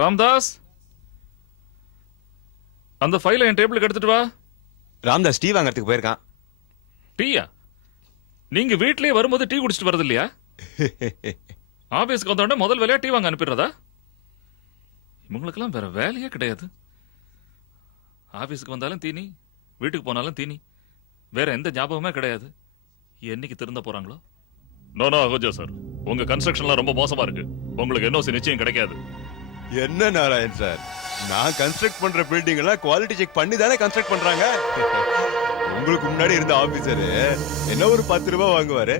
ராம்தாஸ், அந்த ஃபைலை என் டேபிளுக்கு எடுத்துட்டு வா. ராம்தாஸ் டீ வாங்கறதுக்கு போயிருக்கான். டீயா? நீங்க வீட்லயே வரும்போது டீ குடிச்சிட்டு வரது இல்லையா? ஆபீஸ்க்கு வந்தோடனே முதல் வேலையா டீ வாங்க அனுப்பிடுறதா? இவங்களுக்கெல்லாம் வேற வேலையே கிடையாது. ஆபீஸ்க்கு வந்தாலும் தீனி, வீட்டுக்கு போனாலும் தீனி, வேற எந்த ஞாபகமே கிடையாது. என்னைக்கு திருந்த போறாங்களோ? நோ அகோஜா சார், உங்க கன்ஸ்ட்ரக்ஷன்லாம் ரொம்ப மோசமா இருக்கு. உங்களுக்கு என்ஓசி நிச்சயம் கிடைக்காது. என்ன நாராயண் சார், நான் கன்ஸ்ட்ரக்ட் பண்ற பில்டிங் எல்லாம் குவாலிட்டி செக் பண்ணி தானே கன்ஸ்ட்ரக்ட் பண்றாங்க. உங்களுக்கு முன்னாடி இருந்த ஆபீசரு என்ன ஒரு 10 ரூபாய் வாங்குவாரு,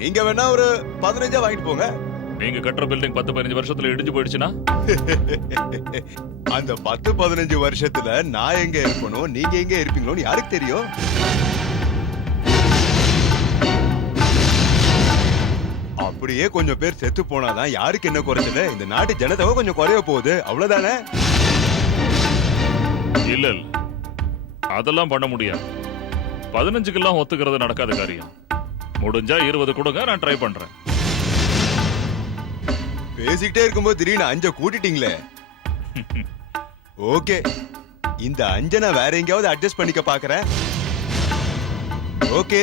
நீங்க வேணா ஒரு 15 வாங்கிட்டு போங்க. நீங்க கட்டுற பில்டிங் 10-15 வருஷத்துல இடிஞ்சு போயிடுச்சுன்னா அந்த 10-15 வருஷத்துல நான் எங்க இருக்கணும், நீங்க எங்க இருப்பீங்களோன்னு யாருக்கு தெரியும்? அப்படியே கொஞ்சம் பேர் செத்து போனாதான் யாருக்கு என்ன குறைச்சல, இந்த நாட்டு ஜனத்தொகை கொஞ்சம் குறைய போகுது, அவ்வளவுதானே. இல்ல இல்ல, அதெல்லாம் பண்ண முடியாது. 15க்கெல்லாம் ஒத்துக்கிறது நடக்காத காரியம். முடிஞ்சா 20 கொடுங்க, நான் ட்ரை பண்றேன். பேசிக்கிட்டே இருக்கும்போது திடீர்னு 5 கூட்டிட்டீங்களே. ஓகே, இந்த 5 நான் வேற எங்கேயாவது அட்ஜஸ்ட் பண்ணிக்க பாக்குறேன். ஓகே.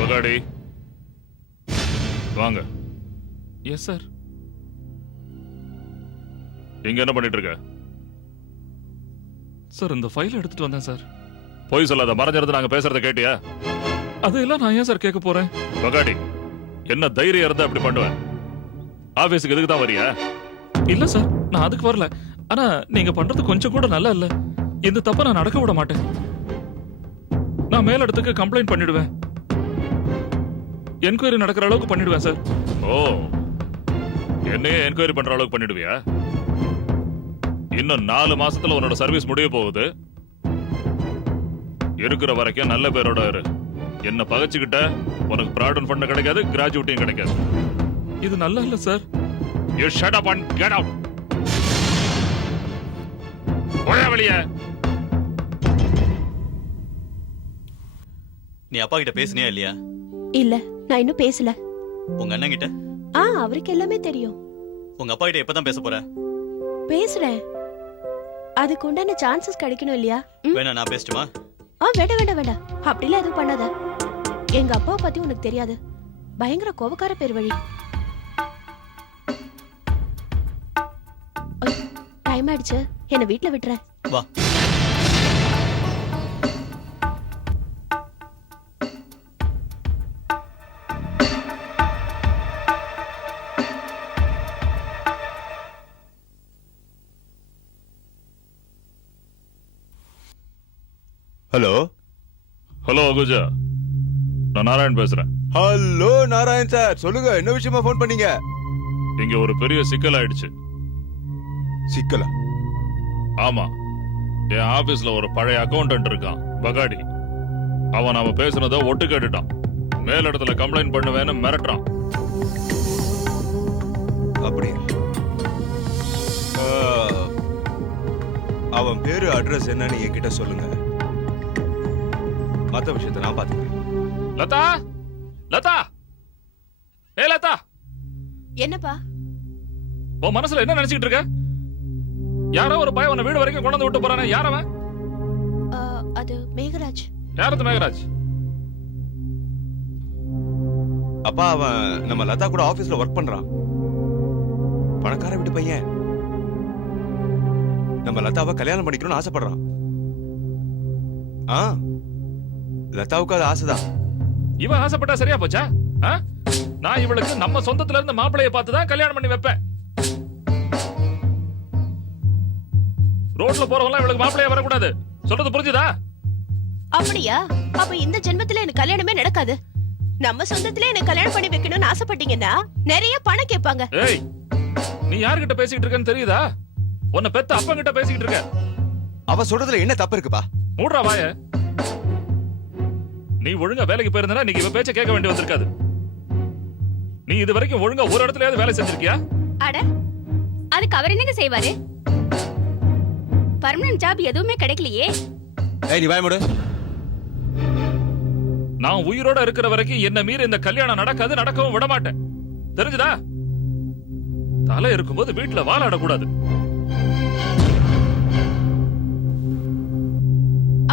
பகாடி வாங்க. Yes sir. இங்க என்ன பண்ணிட்டு இருக்க? சார், இந்த ஃபைல் எடுத்துட்டு வந்தேன் சார். போய் சொல்லாத, மறைஞ்சிருந்து நாங்க பேசுறத கேட்டியா? அதெல்லாம் நான் ஏன் சார் கேட்க போறேன்? பகாடி, என்ன தைரியம் இருந்தா அப்படி பண்ணுவேன்? ஆபீஸுக்கு இதுக்கு தான் வரியா? இல்ல சார், நான் அதுக்கு வரல. ஆனா நீங்க பண்றது கொஞ்சம் கூட நல்லா இல்ல. இந்த தப்ப நான் நடக்க விட மாட்டேன். நான் மேலிடத்துக்கு கம்ப்ளைண்ட் பண்ணிடுவேன். என்கொயரி நடக்கிற அளவுக்கு பண்ணிடுவேன் சார். ஓ, என்னையே என்கொயரி பண்ற அளவுக்கு பண்ணிடுவியா? இன்னும் 4 மாசத்துல உன்னோட சர்வீஸ் முடிய போகுது. இருக்கிற வரைக்கும் நல்ல பேரோட இரு. என்ன பகைச்சுக்கிட்ட உனக்கு ப்ராவிடன்ட் ஃபண்ட் கிடைக்காது, கிராஜுவிட்டியும் கிடைக்காது. இது நல்லா இல்ல sir. You shut up and get out. போயா வெளிய. நீ அப்பா கிட்ட பேசுனியா இல்லையா? இல்ல, நான் இன்னும் பேசல. உங்க அண்ணன் கிட்ட? அவருக்கு எல்லாமே தெரியும். உங்க அப்பா கிட்ட எப்பதான் பேச போற? பேசுறேன். அதுக்கு உண்டான சான்சஸ் கிடைக்கணும் இல்லையா? வேணா நான் பேசட்டுமா? வேண்டாம். அப்படிலாம் எதுவும் பண்ணாத. எங்க அப்பாவை பத்தி உனக்கு தெரியாது. பயங்கர கோபக்கார பேர் வழி. டைம் ஆயிடுச்சு, என்ன வீட்டுல விட்டுறேன். வா. ஹலோ ஹலோ அகுஜா, நான் நாராயண் பேசுறேன். ஹலோ நாராயண் சார், சொல்லுங்க, என்ன விஷயமா போன் பண்ணீங்க? இங்க ஒரு பெரிய சிக்கல் ஆயிடுச்சு. சிக்கலா? ஆமா, என் ஆபீஸ்ல ஒரு பழைய அக்கௌண்டன்ட் இருக்கான், பகாடி. அவன் நாம பேசுனத ஒட்டு கேட்டுட்டான். மேலிடத்துல கம்ப்ளைண்ட் பண்ணுவேன்னு மிரட்டுறான். அப்படி? அவன் பேரு அட்ரஸ் என்னன்னு என்கிட்ட சொல்லுங்க. மத்த விஷயத்தை நான் பாத்துக்கிறேன். லதா, லதா, ஏ லதா. என்னப்பா? உன் மனசுல என்ன நினைச்சிட்டு இருக்க? யாரோ ஒரு பையன் உன்னை வீடு வரைக்கும் கொண்டு வந்து விட்டு போறானே, யார் அவன்? அது மேகராஜ். யாரது மேகராஜ்? அப்பா, அவன் நம்ம லதா கூட ஆபீஸ்ல ஒர்க் பண்றான். பணக்கார வீட்டு பையன். நம்ம லதாவை கல்யாணம் பண்ணிக்கணும்னு ஆசைப்படுறான். லதாவுக்கு அது ஆசைதான். இவன் ஆசைப்பட்டா சரியா போச்சா? நான் இவளுக்கு நம்ம சொந்தத்துல இருந்து மாப்பிளைய பார்த்து தான் கல்யாணம் பண்ணி வைப்பேன். ரோட்ல போறவங்க இவளுக்கு மாப்பிளைய வரக்கூடாது. சொல்றது புரிஞ்சுதா? அப்படியா? அப்ப இந்த ஜென்மத்துல எனக்கு கல்யாணமே நடக்காது. நம்ம சொந்தத்துல எனக்கு கல்யாணம் பண்ணி வைக்கணும்னு ஆசைப்பட்டீங்கன்னா நிறைய பணம் கேட்பாங்க. ஏய், நீ யார்கிட்ட பேசிக்கிட்டு இருக்கன்னு தெரியுதா? உன்னை பெத்த அப்பா கிட்ட பேசிக்கிட்டு இருக்க. அவ சொல்றதுல என்ன தப்பு இருக்குப்பா? மூடுறா வாய. நீ ஒழுங்கா வேலைக்கு போயிருந்தா நீங்க இவ பேச்ச கேட்க வேண்டி வந்திருக்காது. நீ இது வரைக்கும் ஒழுங்கா ஒரு இடத்துலயாவது வேலை செஞ்சிருக்கியா? அட, அதுக்கு அவர் என்னங்க செய்வாரு? பர்மனன்ட் ஜாப் எதுவுமே கிடைக்கலையே. ஏய், நீ வாய மூடு. நான் உயிரோட இருக்கிற வரைக்கும் என்ன மீறி இந்த கல்யாணம் நடக்காது, நடக்கவும் விட மாட்டேன். தெரிஞ்சுதா? தலை இருக்கும்போது வீட்டுல வாழாடக்கூடாது.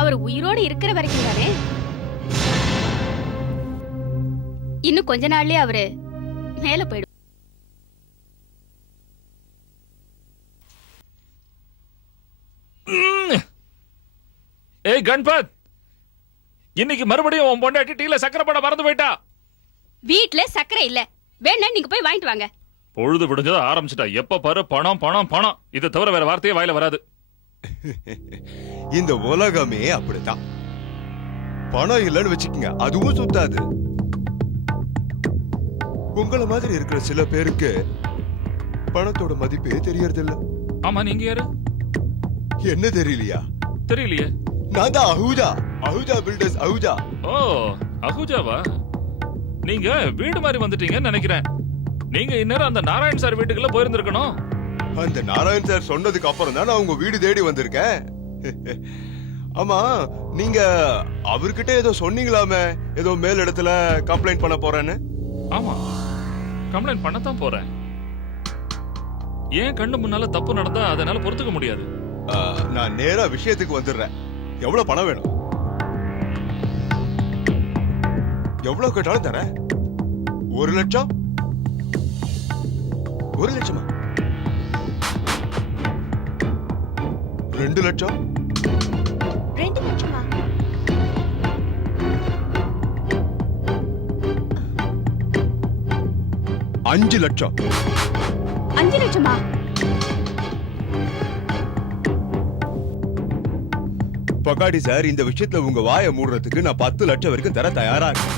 அவர் உயிரோட இருக்கிற வரைக்கும் தானே? இன்னும் கொஞ்ச நாள்லயே அவரு மேல போயிடும். ஏய் கணபத், இன்னைக்கு மறுபடியும் உன் பொண்டாட்டி டீல சக்கரை போட மறந்து போயிட்டா. வீட்ல சக்கரை இல்ல, வேணா நீங்க போய் வாங்கிட்டு வாங்க. பொழுது விடுஞ்சத ஆரம்பிச்சுட்டா. எப்ப பாரு பணம் பணம் பணம். இதை தவிர வேற வார்த்தையே வாயில வராது. இந்த உலகமே அப்படித்தான். பணம் இல்லைன்னு வச்சுக்கோங்க, அதுவும் சுத்தாது. உங்கள மாதிரி இருக்கிற சில பேருக்கு பணத்தோட மதிப்பே தெரியறது இல்ல. ஆமா, நீங்க யாரு? என்ன தெரியலையா? தெரியலையே. நான் தான் அஹூஜா, அஹூஜா பில்டர்ஸ் அஹூஜா. ஓ, அஹூஜாவா? நீங்க வீடு மாதிரி வந்துட்டீங்கன்னு நினைக்கிறேன். நீங்க இந்நேரம் அந்த நாராயண் சார் வீட்டுக்குள்ள போயிருந்திருக்கணும். அந்த நாராயண் சார் சொன்னதுக்கு அப்புறம் தான் நான் உங்க வீடு தேடி வந்திருக்கேன். ஆமா, நீங்க அவர்கிட்ட ஏதோ சொன்னீங்களாமே, ஏதோ மேல் இடத்துல கம்ப்ளைண்ட் பண்ண போறேன்னு. ஆமா, கம்ப்ளைண்ட் பண்ணத்தான் போறேன். ஏன் கண்ணு முன்னால தப்பு நடந்தா அதனால பொறுத்துக்க முடியாது. நான் நேரா விஷயத்துக்கு வந்துடுறேன். எவ்வளவு பணம் வேணும்? எவ்வளவு கேட்டாலும் தரேன். 1 லட்சம்? 1 லட்சமா? 2 லட்சம்? 2 லட்சமா? அஞ்சு லட்சம்? 5 லட்சமா? பகாடி சார், இந்த விஷயத்துல உங்க வாயை மூடுறதுக்கு நான் 10 லட்சம் வரைக்கும் தர தயாரா இருக்கேன்.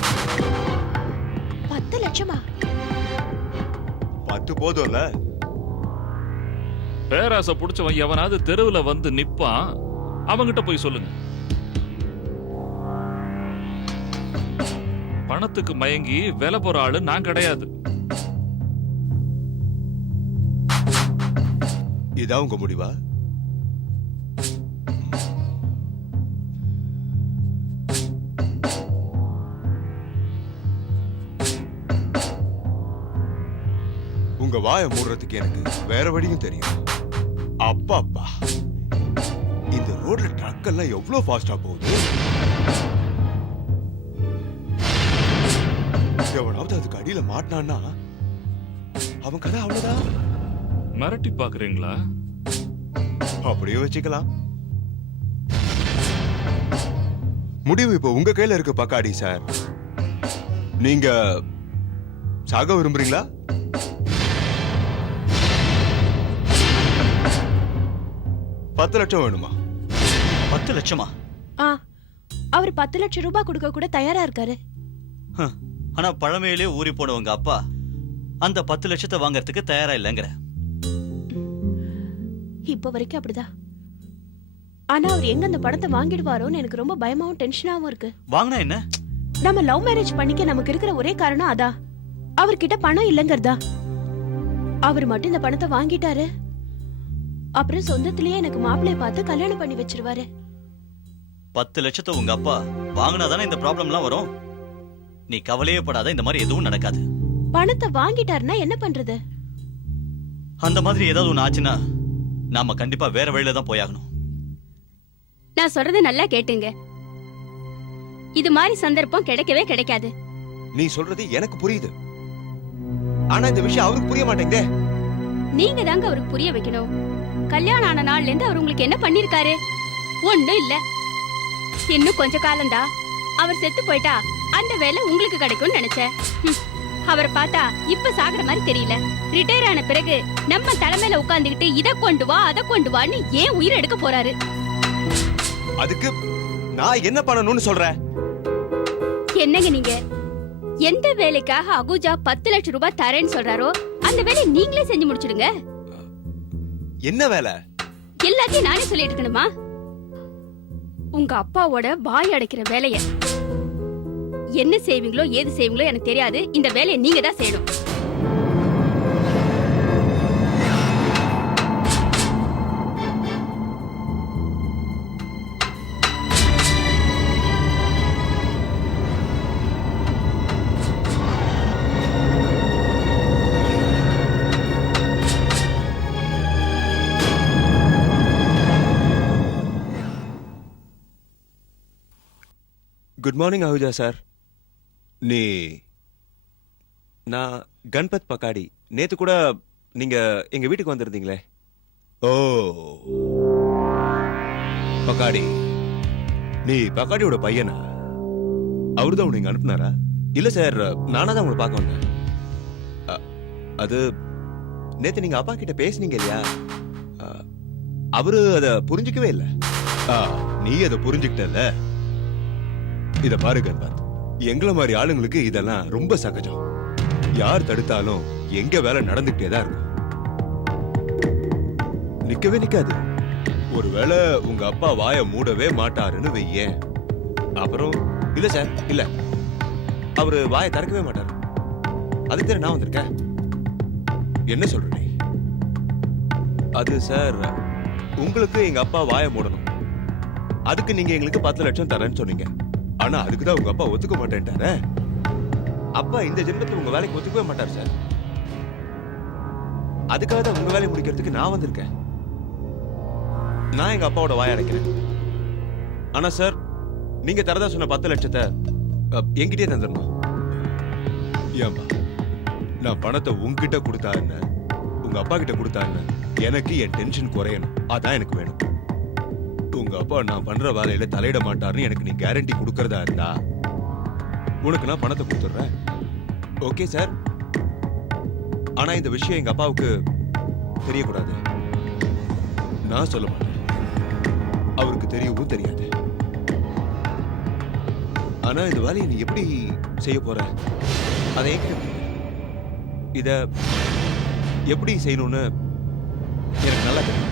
10 லட்சமா? 10 போதும்ல? பேராசை புடிச்சவன் எவனாவது தெருவுல வந்து நிப்பான், அவங்கிட்ட போய் சொல்லுங்க. பணத்துக்கு மயங்கி விலை போற ஆளு நான் கிடையாது. இதான் உங்க முடிவா? உங்க வாயை மூடுறதுக்கு எனக்கு வேற வழியும் தெரியும். அப்பா அப்பா, இந்த ரோட்ல ட்ரக் எல்லாம் எவ்வளவு ஃபாஸ்டா போகுது. எவனாவது அதுக்கு அடியில மாட்டினான்னா அவன் கதை அவ்வளவுதான். மிரட்டி பாக்குறீங்களா? அப்படியே வச்சுக்கலாம். முடிவு இப்போ உங்க கையில இருக்கு பக்காடி சார். நீங்க சாக விரும்புறீங்களா? பத்து லட்சம் வேணுமா? 10 லட்சமா? அவர் 10 லட்சம் ரூபாய் கொடுக்க கூட தயாரா இருக்காரு. ஆனா பழமையிலே ஊறி போனவங்க அப்பா அந்த 10 லட்சத்தை வாங்கறதுக்கு தயாரா இல்லைங்கிற. இப்ப வரைக்கும் அப்படிதான். ஆனா அவர் எங்க அந்த பணத்தை வாங்கிடுவாரோன்னு எனக்கு ரொம்ப பயமாவும் டென்ஷனாவும் இருக்கு. வாங்கினா என்ன? நம்ம லவ் மேரேஜ் பண்ணிக்க நமக்கு இருக்கிற ஒரே காரணம் அதான். அவர்கிட்ட பணம் இல்லங்கறதா. அவர் மட்டும் இந்த பணத்தை வாங்கிட்டாரு, அப்புறம் சொந்தத்திலேயே எனக்கு மாப்பிள்ளைய பார்த்து கல்யாணம் பண்ணி வச்சிருவாரு. 10 லட்சத்தை உங்க அப்பா வாங்கினாதானே இந்த ப்ராப்ளம்லாம் வரும். நீ கவலையே படாத, இந்த மாதிரி எதுவும் நடக்காது. பணத்தை வாங்கிட்டாருன்னா என்ன பண்றது? அந்த மாதிரி ஏதாவது ஒண்ணு ஆச்சுன்னா நாம கண்டிப்பா வேற வழியில தான் போயாகணும். நான் சொல்றத நல்லா கேட்டுங்க. இது மாதிரி சந்தர்ப்பம் கிடைக்கவே கிடைக்காது. நீ சொல்றது எனக்கு புரியுது, ஆனா இந்த விஷயம் அவருக்கு புரிய மாட்டேங்குதே. நீங்க தாங்க அவருக்கு புரிய வைக்கணும். கல்யாணம் ஆன நாள்ல இருந்து அவர் உங்களுக்கு என்ன பண்ணிருக்காரு? ஒண்ணும் இல்ல. இன்னும் கொஞ்ச காலம்தா. அவர் செத்து போயிட்டா அந்த வேலை உங்களுக்கு கிடைக்கும்னு நினைச்சேன். அவரை பார்த்தா இப்ப சாகுற மாதிரி தெரியல. ரிட்டையர் ஆன பிறகு நம்ம தலைமையில உட்கார்ந்துகிட்டு இத கொண்டு வா அத கொண்டு வான்னு ஏன் உயிர் எடுக்க போறாரு? அதுக்கு நான் என்ன பண்ணணும்னு சொல்றேன்? என்னங்க நீங்க? எந்த வேலைக்காக அகுஜா 10 லட்சம் ரூபாய் தரேன்னு சொல்றாரோ அந்த வேலையை நீங்களே செஞ்சு முடிச்சிடுங்க. என்ன வேலை? எல்லாத்தையும் நானே சொல்லிட்டு இருக்கணுமா? உங்க அப்பாவோட வாய் அடைக்கிற வேலைய. என்ன செய்வீங்களோ ஏது செய்வீங்களோ எனக்கு தெரியாது. இந்த வேலையை நீங்க தான் செய்யணும். Good morning Ahuja sir. நீ நான் கணபத் பக்காடி. நேத்து கூட நீங்க எங்க வீட்டுக்கு வந்திருந்தீங்களே. ஓ பக்காடி, நீ பக்காடியோட பையனா? அவருதான் உனக்கு அனுப்புனாரா? இல்ல சார், நானா தான் உங்களை பார்க்க வந்தேன். அது நேத்து நீங்க அப்பா கிட்ட பேசுனீங்க இல்லையா, அவரு அத புரிஞ்சுக்கவே இல்ல. நீ அதை புரிஞ்சுக்கிட்டல. இத பாரு கணபத், எங்களை மாதிரி ஆளுங்களுக்கு இதெல்லாம் ரொம்ப சகஜம். யார் தடுத்தாலும் எங்க வேலை நடந்துகிட்டே தான் இருக்கும், நிக்கவே நிக்காது. ஒருவேளை உங்க அப்பா வாய மூடவே மாட்டாருன்னு வையேன், அப்புறம் இல்ல சார் இல்ல, அவரு வாயை திறக்கவே மாட்டாரு. அதுக்கு தானே நான் வந்திருக்கேன். என்ன சொல்ற நீ? அது சார், உங்களுக்கு எங்க அப்பா வாயை மூடணும், அதுக்கு நீங்க எங்களுக்கு 10 லட்சம் தரேன்னு சொன்னீங்க. ஆனா அதுக்கு தான் உங்க அப்பா ஒத்துக்க மாட்டேன்ட்டாரு. அப்பா இந்த ஜென்மத்தில் உங்க வேலைக்கு ஒத்துக்கவே மாட்டார் சார். அதுக்காக தான் உங்க வேலையை முடிக்கிறதுக்கு நான் வந்திருக்கேன். நான் எங்க அப்பாவோட வாயை அடைக்கிறேன். ஆனா சார், நீங்க தரதா சொன்ன 10 லட்சத்தை என்கிட்டயே தந்துடணும். ஏன்பா, நான் பணத்தை உங்ககிட்ட கொடுத்தா என்ன, உங்க அப்பா கிட்ட கொடுத்தா என்ன, எனக்கு என் டென்ஷன் குறையணும். அதான் எனக்கு வேணும். உங்க அப்பா நான் பண்ற வேலையில தலையிட மாட்டாருன்னு எனக்கு நீ கேரண்டி கொடுக்கறதா இருந்தா உனக்கு நான் பணத்தை கொடுத்துடுறேன். Okay sir. ஆனா இந்த விஷயம் எங்க அப்பாவுக்கு தெரியக்கூடாது. நான் சொல்ல மாட்டேன், அவருக்கு தெரியவும் தெரியாது. ஆனா இந்த வேலையை நீ எப்படி செய்ய போற, அதை இத எப்படி செய்யணும்னு எனக்கு நல்லா தெரியும்.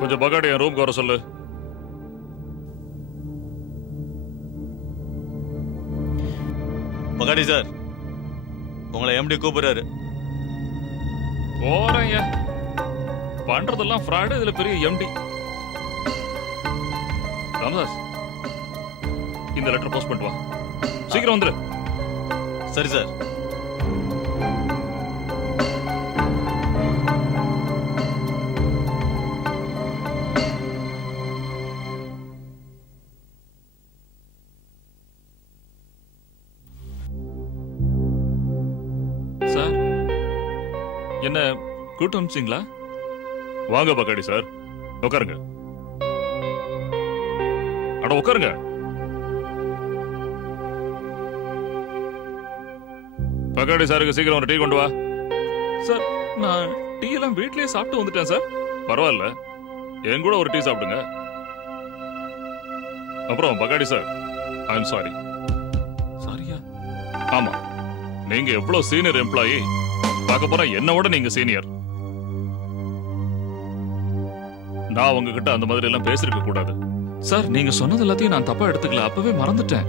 கொஞ்சம் பகாடி என் ரூம்க்கு வர சொல்லு. பகாடி சார், உங்களை எம்டி கூப்பிடுறாரு. போறேன். பண்றதெல்லாம் ஃப்ராடு, இதுல பெரிய எம்டி. ராமதாஸ், இந்த லெட்டர் போஸ்ட் பண்ணிட்டு வா. சீக்கிரம் வந்துரு. சரி சார். சார், என்ன கூட்டு அமிச்சிங்களா? வாங்க பகாடி சார், உட்காருங்க. அட உட்காருங்க. பகாடி சாருக்கு சீக்கிரம் ஒரு டீ கொண்டு வா. சார், நான் டீ எல்லாம் வீட்லயே சாப்பிட்டு வந்துட்டேன் சார். பரவாயில்ல, என் கூட ஒரு டீ சாப்பிடுங்க. அப்புறம் பகாடி சார், ஐ எம் சாரி. சாரியா? ஆமா, நீங்க எவ்வளவு சீனியர் எம்ப்ளாயி, பார்க்க போனா என்ன விட நீங்க சீனியர். நான் உங்ககிட்ட அந்த மாதிரி எல்லாம் பேசிருக்க கூடாது சார். நீங்க சொன்னது எல்லாத்தையும் நான் தப்பா எடுத்துக்கல, அப்பவே மறந்துட்டேன்.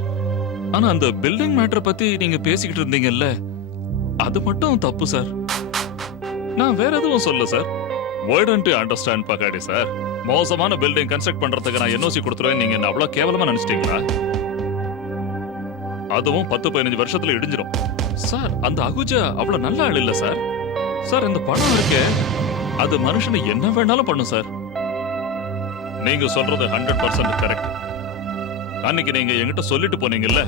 ஆனா அந்த பில்டிங் மேட்டரை பத்தி நீங்க பேசிக்கிட்டு இருந்தீங்கல்ல, அது மட்டும் தப்பு சார். நான் வேற எதுவும் சொல்ல sir. Why don't you understand Pahadi sir? மோசமான பில்டிங் கன்ஸ்ட்ரக்ட் பண்றதுக்கு நான் என்ஓசி கொடுத்துருவேன், நீங்க என்ன அவ்வளவு கேவலமா நினைச்சிட்டீங்களா? அதுவும் 10-15 வருஷத்துல இடிஞ்சிரும் சார். அந்த அகுஜா அவ்வளவு நல்ல ஆள் இல்ல சார். சார், இந்த படம் இருக்கே, அது மனுஷனை என்ன வேணாலும் பண்ணும் சார். நீங்க சொல்றது 100% கரெக்ட். அன்னைக்கு நீங்க என்கிட்ட சொல்லிட்டு போனீங்கல்ல,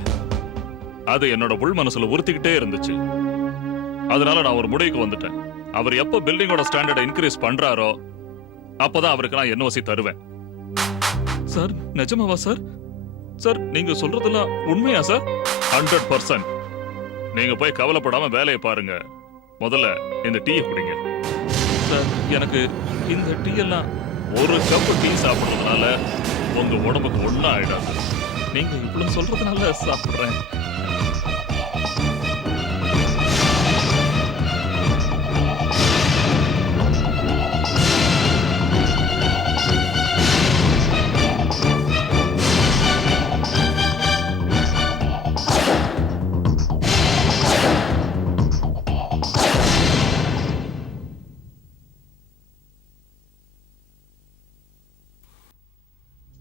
அது என்னோட உள் மனசுல உறுத்திக்கிட்டே இருந்துச்சு. அதனால நான் ஒரு முடிவுக்கு வந்துட்டேன். அவர் எப்ப பில்டிங்கோட ஸ்டாண்டர்டை இன்க்ரீஸ் பண்றாரோ அப்பதான் அவருக்கு நான் என்ஓசி தருவேன். சார், நிஜமாவா சார்? சார் நீங்க சொல்றதெல்லாம் உண்மையா சார்? 100%. நீங்க போய் கவலைப்படாம வேலையை பாருங்க. முதல்ல இந்த டீயை குடிங்க. சார் எனக்கு இந்த டீ எல்லாம் ஒரு கப் டீ சாப்பிடுறதுனால உங்க உடம்புக்கு ஒண்ணும் ஆயிடாது. நீங்க இவ்வளவு சொல்றதுனால சாப்பிடுறேன்.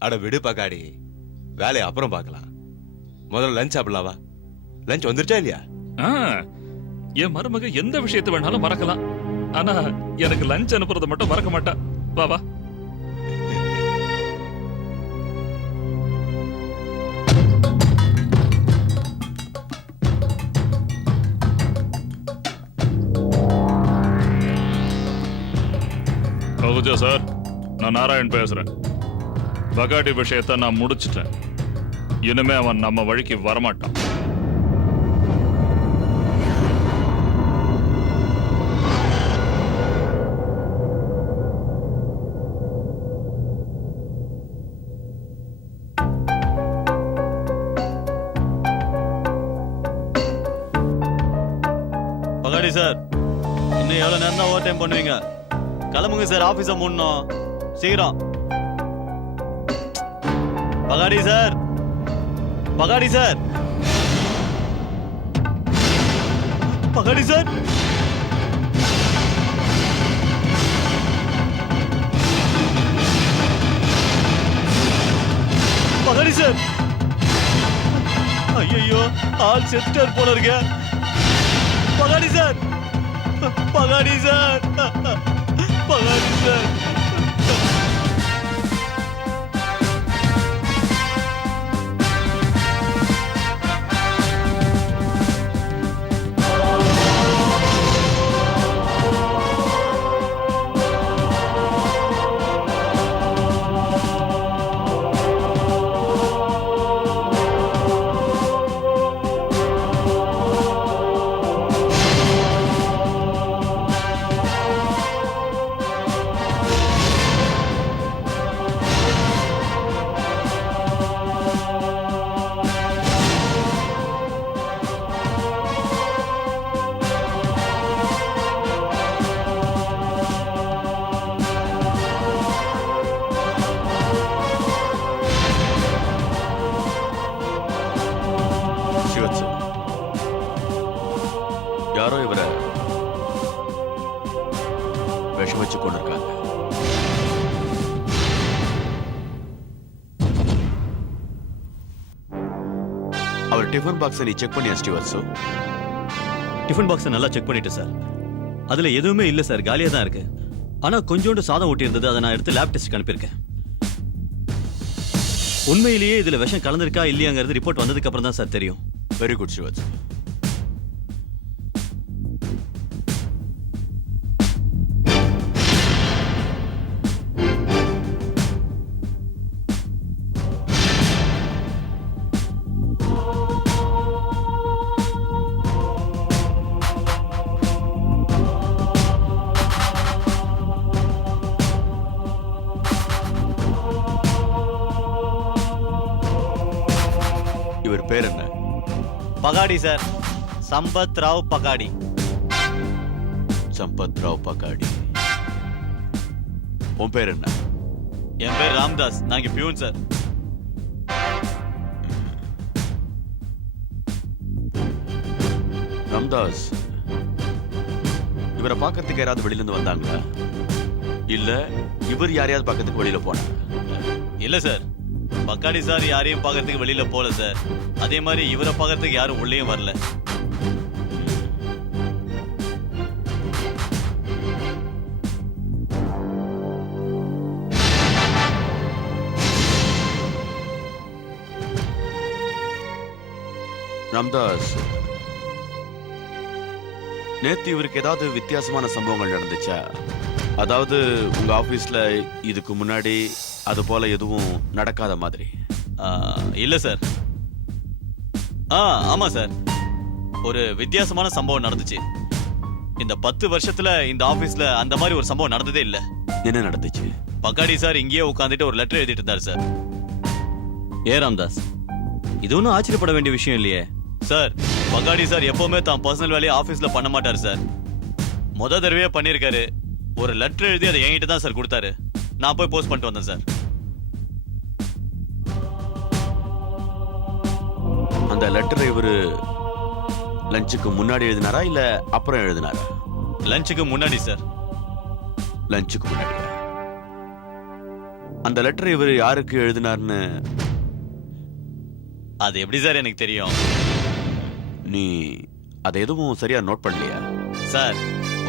அட விடு பகாடி, வேலையை அப்புறம் பார்க்கலாம். முதல்ல லஞ்ச் சாப்பிடலாம் வா. லஞ்ச் வந்துருச்சா இல்லையா? ஆ, என் மருமக எந்த விஷயத்தை வேணாலும் மறக்கலாம். ஆனா எனக்கு லஞ்ச் அனுப்புறதை மட்டும் மறக்க மாட்டா. வா வா. அகுஜா சார், நான் நாராயண் பேசுறேன். பகாடி விஷயத்தை நான் முடிச்சிட்டேன். இனிமே அவன் நம்ம வழிக்கு வரமாட்டான். பகாடி சார், இன்னும் எவ்வளவு நேரம் தான் ஓவர் டைம் பண்ணுவீங்க? கிளம்புங்க சார், ஆபீஸ மூடணும். சீக்கிரம். பகாடி சார், பகாடி சார், பகாடி சார், பகாடி சார். ஐயோ, ஆள் செத்துட்டார் போல இருக்க. பகாடி சார், பகாடி சார், பகாடி சார். யாரோ இவரை விஷம் வச்சு கொண்டிருக்காங்க. அவர் டிஃபன் பாக்ஸை நீ செக் பண்ணியா ஸ்டீவர்ஸோ? டிஃபன் பாக்ஸை நல்லா செக் பண்ணிட்டு சார். அதுல எதுவுமே இல்ல சார், காலியா தான் இருக்கு. ஆனா கொஞ்சோண்டு சாதம் ஊட்டி இருந்தது, அதை நான் எடுத்து லேப் டெஸ்ட்க்கு அனுப்பியிருக்கேன். உண்மையிலேயே இதுல விஷம் கலந்திருக்கா இல்லையாங்கிறது ரிப்போர்ட் வந்ததுக்கு அப்புறம் தான் சார் தெரியும். வெரி குட் ஸ்டீவர்ஸ். இவர் பேர் என்ன? பகாடி சார், சம்பத் ராவ் பகாடி. சம்பத் ராவ் பகாடி. உன் பேர் என்ன? என் பேர் ராம்தாஸ், நாங்க பியூன் சார். ராம்தாஸ், இவரை பார்க்கறதுக்கு யாராவது வெளியில இருந்து வந்தாங்களா? இல்ல இவர் யாரையாவது பார்க்கறதுக்கு வெளியில போனாங்க? இல்ல சார், பக்காடி சார் யாரையும் பார்க்கறதுக்கு வெளியில போல சார். அதே மாதிரி இவரை பார்க்கறதுக்கு யாரும் உள்ளேயும் வரல. ராம்தாஸ், நேத்து இவருக்கு ஏதாவது வித்தியாசமான சம்பவங்கள் நடந்துச்சா? அதாவது உங்க ஆபீஸ்ல இதுக்கு முன்னாடி அது போல எதுவும் நடக்காத மாதிரி? இல்ல சார். ஆமா சார், ஒரு வித்தியாசமான சம்பவம் நடந்துச்சு. இந்த 10 வருஷத்துல இந்த ஆபீஸ்ல அந்த மாதிரி ஒரு சம்பவம் நடந்ததே இல்ல. என்ன நடந்துச்சு? பக்காடி சார் இங்கேயே உட்காந்துட்டு ஒரு லெட்டர் எழுதிட்டு இருந்தார் சார். ஏ ராம்தாஸ், இது ஒன்றும் ஆச்சரியப்பட வேண்டிய விஷயம் இல்லையே சார். பக்காடி சார் எப்பவுமே தான் பர்சனல் வேலையை ஆபீஸ்ல பண்ண மாட்டார் சார். முத தடவையே பண்ணிருக்காரு. ஒரு லெட்டர் எழுதி அதை என்கிட்ட தான் சார் கொடுத்தாரு. நான் போய் போஸ்ட் பண்ணிட்டு வந்தேன் சார். அந்த லெட்டரை இவரு லஞ்சுக்கு முன்னாடி எழுதினாரா இல்ல அப்புறம் எழுதினாரா? லஞ்சுக்கு முன்னாடி சார். லஞ்சுக்கு முன்னாடி. அந்த லெட்டர் இவர் யாருக்கு எழுதினார்னு அது எப்படி சார் எனக்கு தெரியும்? நீ அதை எதுவும் சரியா நோட் பண்ணலையா? சார்,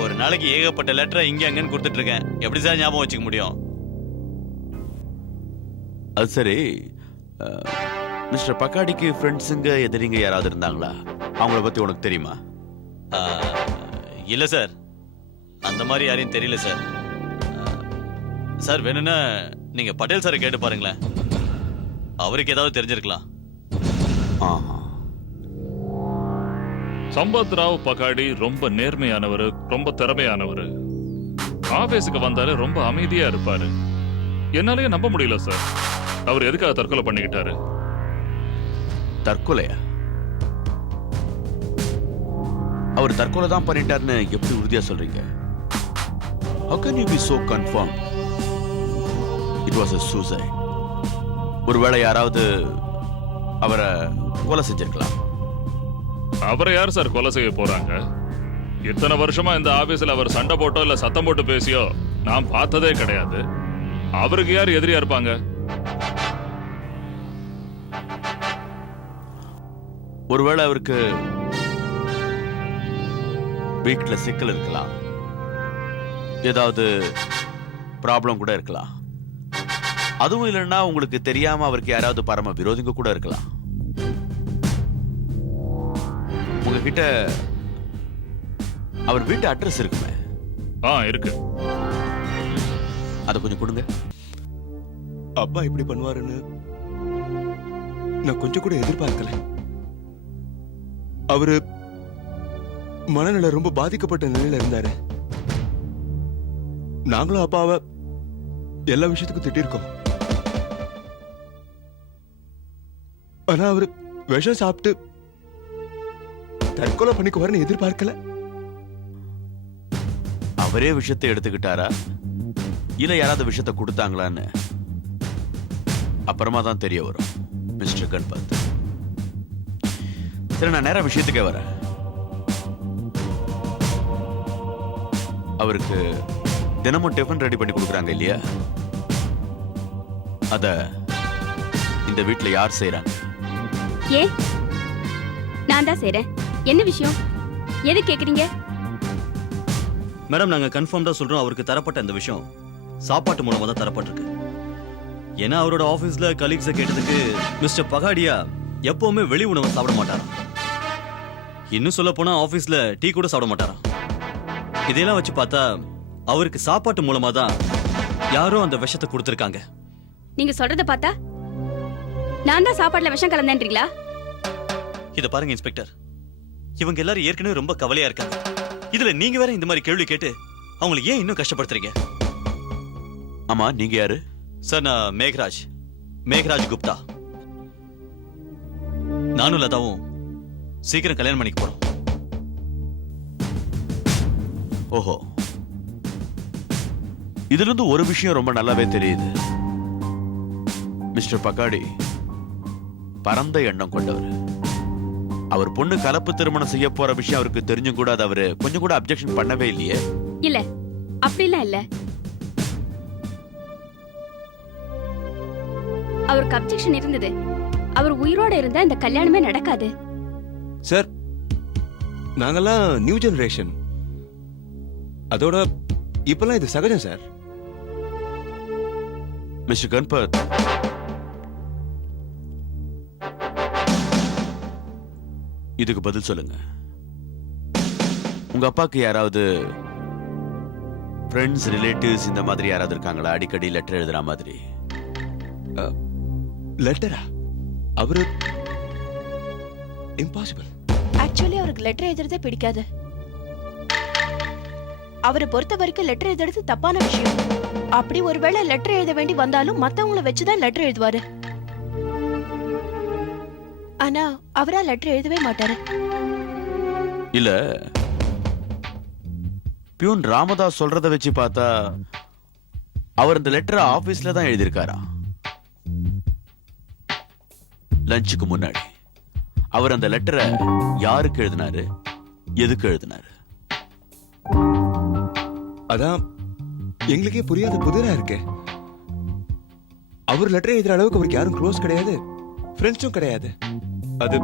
ஒரு நாளைக்கு ஏகப்பட்ட லெட்டரை இங்க அங்கன்னு கொடுத்துட்டு இருக்கேன். எப்படி சார் ஞாபகம் வச்சுக்க முடியும்? அது சரி, மிஸ்டர் பக்காடிக்கு ஃப்ரெண்ட்ஸுங்க எதிரிங்க யாராவது இருந்தாங்களா? அவங்கள பத்தி உனக்கு தெரியுமா? இல்ல சார், அந்த மாதிரி யாரையும் தெரியல சார். சார், வேணும்னா நீங்க பட்டேல் சாரை கேட்டு பாருங்களேன். அவருக்கு ஏதாவது தெரிஞ்சிருக்கலாம். ஆஹா. சம்பத் ராவ் பகாடி ரொம்ப நேர்மையானவர், ரொம்ப திறமையானவர். ஆபீஸுக்கு வந்தாலே ரொம்ப அமைதியா இருப்பாரு. என்னாலயே நம்ப முடியல சார், அவர் எதுக்காக தற்கொலை பண்ணிக்கிட்டாரு? தற்கொலையா? அவர் தற்கொலை தான் பண்ணிட்டாருன்னு எப்படி உறுதியா சொல்றீங்க? How can you be so confirmed? It was a suicide. ஒருவேளை யாராவது அவரை கொலை செஞ்சிருக்கலாம். அவரை யார் சார் கொலை செய்ய போறாங்க? இத்தனை வருஷமா இந்த ஆபீஸ்ல அவர் சண்டை போட்டோ இல்ல சத்தம் போட்டு பேசியோ நான் பார்த்ததே கிடையாது. அவருக்கு யார் எதிரியா இருப்பாங்க? ஒருவேளை அவருக்கு வீட்டுல சிக்கல் இருக்கலாம், ஏதாவது ப்ராப்ளம் கூட இருக்கலாம். அதுவும் இல்லைன்னா உங்களுக்கு தெரியாம அவருக்கு யாராவது பரம விரோதிங்க கூட இருக்கலாம். உங்ககிட்ட அவர் வீட்டு அட்ரஸ் இருக்குமே? இருக்கு. அதை கொஞ்சம் கொடுங்க. அப்பா இப்படி பண்ணுவாருன்னு நான் கொஞ்சம் கூட எதிர்பார்க்கல. அவரு மனநிலை ரொம்ப பாதிக்கப்பட்ட நிலையில இருந்தாரு. நாங்களும் அப்பாவை எல்லா விஷயத்துக்கும் திட்டிருக்கோம். ஆனா அவரு விஷம் சாப்பிட்டு தற்கொலை பண்ணிக்குவாருன்னு எதிர்பார்க்கல. அவரே விஷயத்தை எடுத்துக்கிட்டாரா இல்ல யாராவது விஷயத்தை கொடுத்தாங்களான்னு அப்புறமா தான் தெரிய வரும் மிஸ்டர் கண்பத். சரி, நான் நேரா விஷயத்துக்கே வரேன். அவருக்கு தினமும் டிஃபன் ரெடி பண்ணி கொடுக்குறாங்க இல்லையா? அத இந்த வீட்டுல யார் செய்யறாங்க? ஏ, நான் தான் செய்றேன். என்ன விஷயம்? எது கேக்குறீங்க? மேடம், நாங்க கன்ஃபார்ம்டா சொல்றோம், அவருக்கு தரப்பட்ட இந்த விஷயம் சாப்பாட்டு மூலமா தான் தரப்பட்டிருக்கு. ஏன்னா அவரோட ஆபீஸ்ல கலீக்ஸை கேட்டதுக்கு மிஸ்டர் பகாடியா எப்பவுமே வெளி உணவை சாப்பிட மாட்டாராம். இன்னும் சொல்ல போனா ஆபீஸ்ல டீ கூட சாப்பிட மாட்டாராம். இதையெல்லாம் வச்சு பார்த்தா அவருக்கு சாப்பாட்டு மூலமா தான் யாரோ அந்த விஷத்தை கொடுத்திருக்காங்க. நீங்க சொல்றத பார்த்தா நான் தான் சாப்பாட்டுல விஷம் கலந்தேன்றீங்களா? இத பாருங்க இன்ஸ்பெக்டர், இவங்க எல்லாரும் ஏற்கனவே ரொம்ப கவலையா இருக்காங்க. இதுல நீங்க வேற இந்த மாதிரி கேள்வி கேட்டு அவங்களை ஏன் இன்னும் கஷ்டப்படுத்துறீங்க? ஆமா, நீங்க யாரு? சார், நான் மேகராஜ் குப்தா. நானும் லதாவும் சீக்கிரம் கல்யாணம் பண்ணிக்க போறோம். ஓஹோ, இதுல இருந்து ஒரு விஷயம் ரொம்ப நல்லாவே தெரியுது. மிஸ்டர் பக்காடி பரந்த எண்ணம் கொண்டவர். அவர் பொண்ணு கலப்பு திருமணம் செய்ய போற விஷயம் அவருக்கு தெரிஞ்சும் கூட அது அவரு கொஞ்சம் கூட அப்ஜெக்ஷன் பண்ணவே இல்லையே. இல்ல, அப்படிலாம் இல்ல. அவருக்கு அப்ஜெக்ஷன் இருந்தது. அவர் உயிரோட இருந்தா இந்த கல்யாணமே நடக்காது. சார், நாங்கெல்லாம் நியூ ஜெனரேஷன். அதோட இப்பெல்லாம் இது சகஜம் சார். மிஸ்டர் கண்பத், இதுக்கு பதில் சொல்லுங்க. உங்க அப்பாக்கு யாராவது ஃப்ரெண்ட்ஸ், ரிலேட்டிவ்ஸ் இந்த மாதிரி யாராவது இருக்காங்களா? அடிக்கடி லெட்டர் எழுதுற மாதிரி. லெட்டரா? அவரு இம்பாசிபிள். ஆக்சுவலி அவருக்கு லெட்டர் எழுதுறதே பிடிக்காது. அவரை பொறுத்த வரைக்கும் லெட்டர் எழுதுறது தப்பான விஷயம். அப்படி ஒருவேளை லெட்டர் எழுத வேண்டி வந்தாலும் மத்தவங்கள வச்சுதான் லெட்டர் எழுதுவாரு. ஆனா அவரா லெட்டர் எழுதவே மாட்டாரு. இல்ல பியூன் ராமதாஸ் சொல்றத வச்சு பார்த்தா அவர் இந்த லெட்டரை ஆபீஸ்ல தான் எழுதியிருக்காரா? லஞ்சுக்கு முன்னாடி அவர் அந்த லெட்டரை யாருக்கு எழுதினாரு, எதுக்கு எழுதினாரு? அதான் எங்களுக்கே புரியாத புதிரா இருக்கு. அவர் லெட்டர் எழுதுற அளவுக்கு அவருக்கு யாரும் க்ளோஸ் கிடையாது, ஃப்ரெண்ட்ஸும் கிடையாது. அது